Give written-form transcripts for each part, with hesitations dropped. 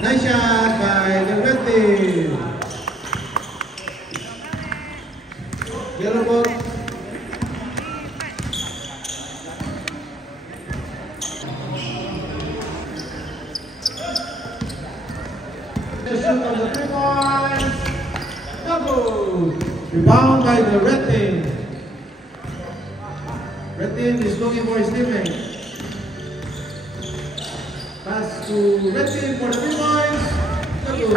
Nice shot by the red team. Yellow ball. The shoot on the 3 points. Double. Rebound by the red team. Red team is looking for his teammate. Pass to red team for the 3 points. Double.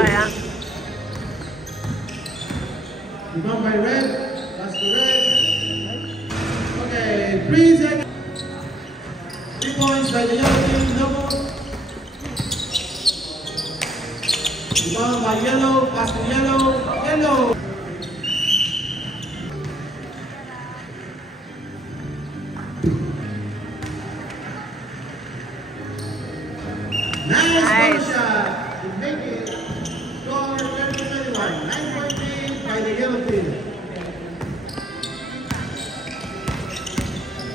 Rebound by red. Pass to red. Okay, 3 seconds. 3 points by the yellow team. Double. Rebound by yellow. Pass to yellow. Yellow. Nice shot. You make it. Score 30-21. 9-point lead by the yellow team.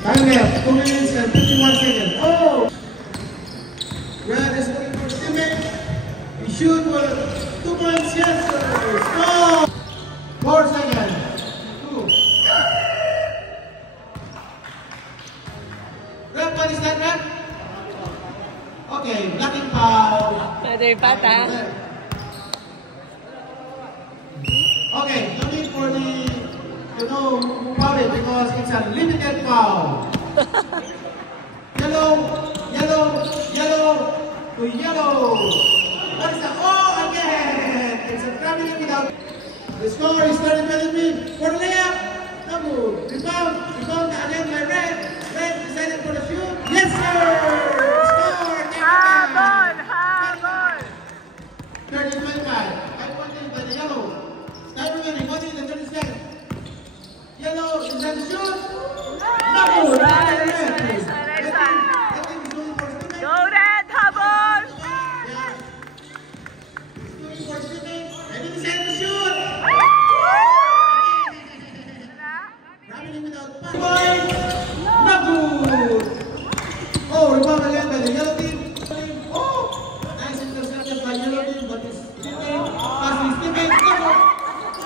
Time left. 2 minutes and 51 seconds. Oh! Red is looking for his teammate. He shoot for 2 points. Yes, sir. Score. 4 seconds. 2. Red, what is that, Red? Okay, blocking foul. Father Pata. Okay, no need for the, foul it because it's a limited foul. Yellow, yellow, yellow to yellow. What is that? Oh, again! It's a traveling without. The score is 30-23 for the layup. Double. Rebound again by red. Red decided for the shoot. Yes, sir! 30-25. 5 points by the yellow. Time remaining. 1 minute and 30 seconds. Yellow is that the shoot? No! Go red, Habon! Yeah. He's looking for his teammate. And he decided to shoot. Traveling without points. No good. Oh, rebound again by the yellow team. Oh! Nice interception by yellow team, but his teammate passed his teammate.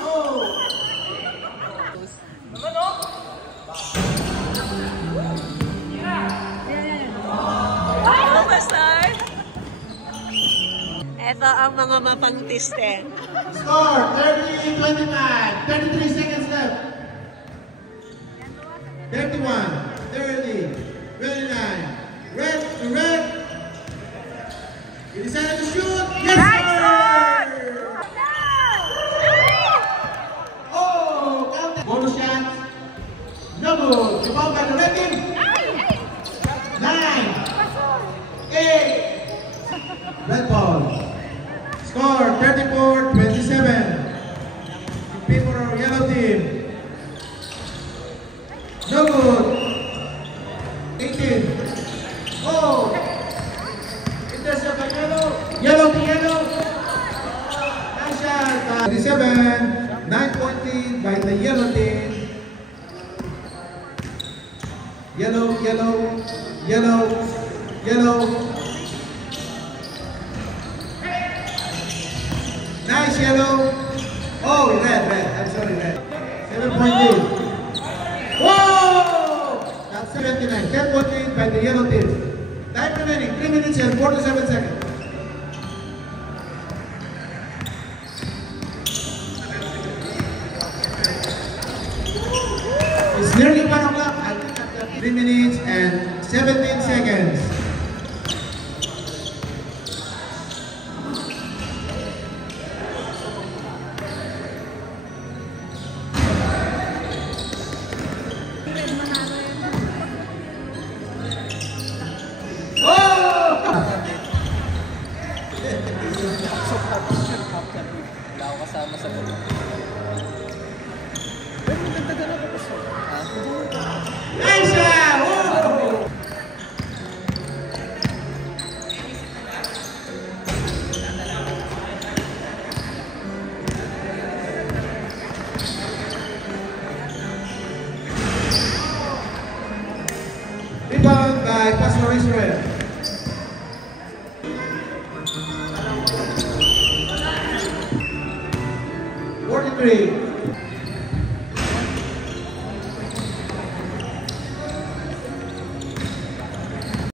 Oh! Ito ang mga mapangtiste. Score 30-25. 33 seconds left. 31, 30, 29. Red to red. He decided to shoot. Yes, sir! Oh, counted. Bonus shot. No good. Rebound by the red team. 9, 8. Red ball. Score 34-27. In favor of yellow team. No good. 18. Oh! Intercept by yellow. Yellow to yellow. Nice shot. 37. 9-point lead by the yellow team. Yellow, yellow, yellow, yellow. Nice yellow. Oh, red. I'm sorry, red. 7-point lead. Whoa! That's 79. 10-point lead by the yellow team. Time remaining 3 minutes and 47 seconds. It's nearly 1 o'clock. I think after 3 minutes and 17 seconds. Kasama sa bulo. Nice shot! Whoa! Rebound by Pastor Israel. 3.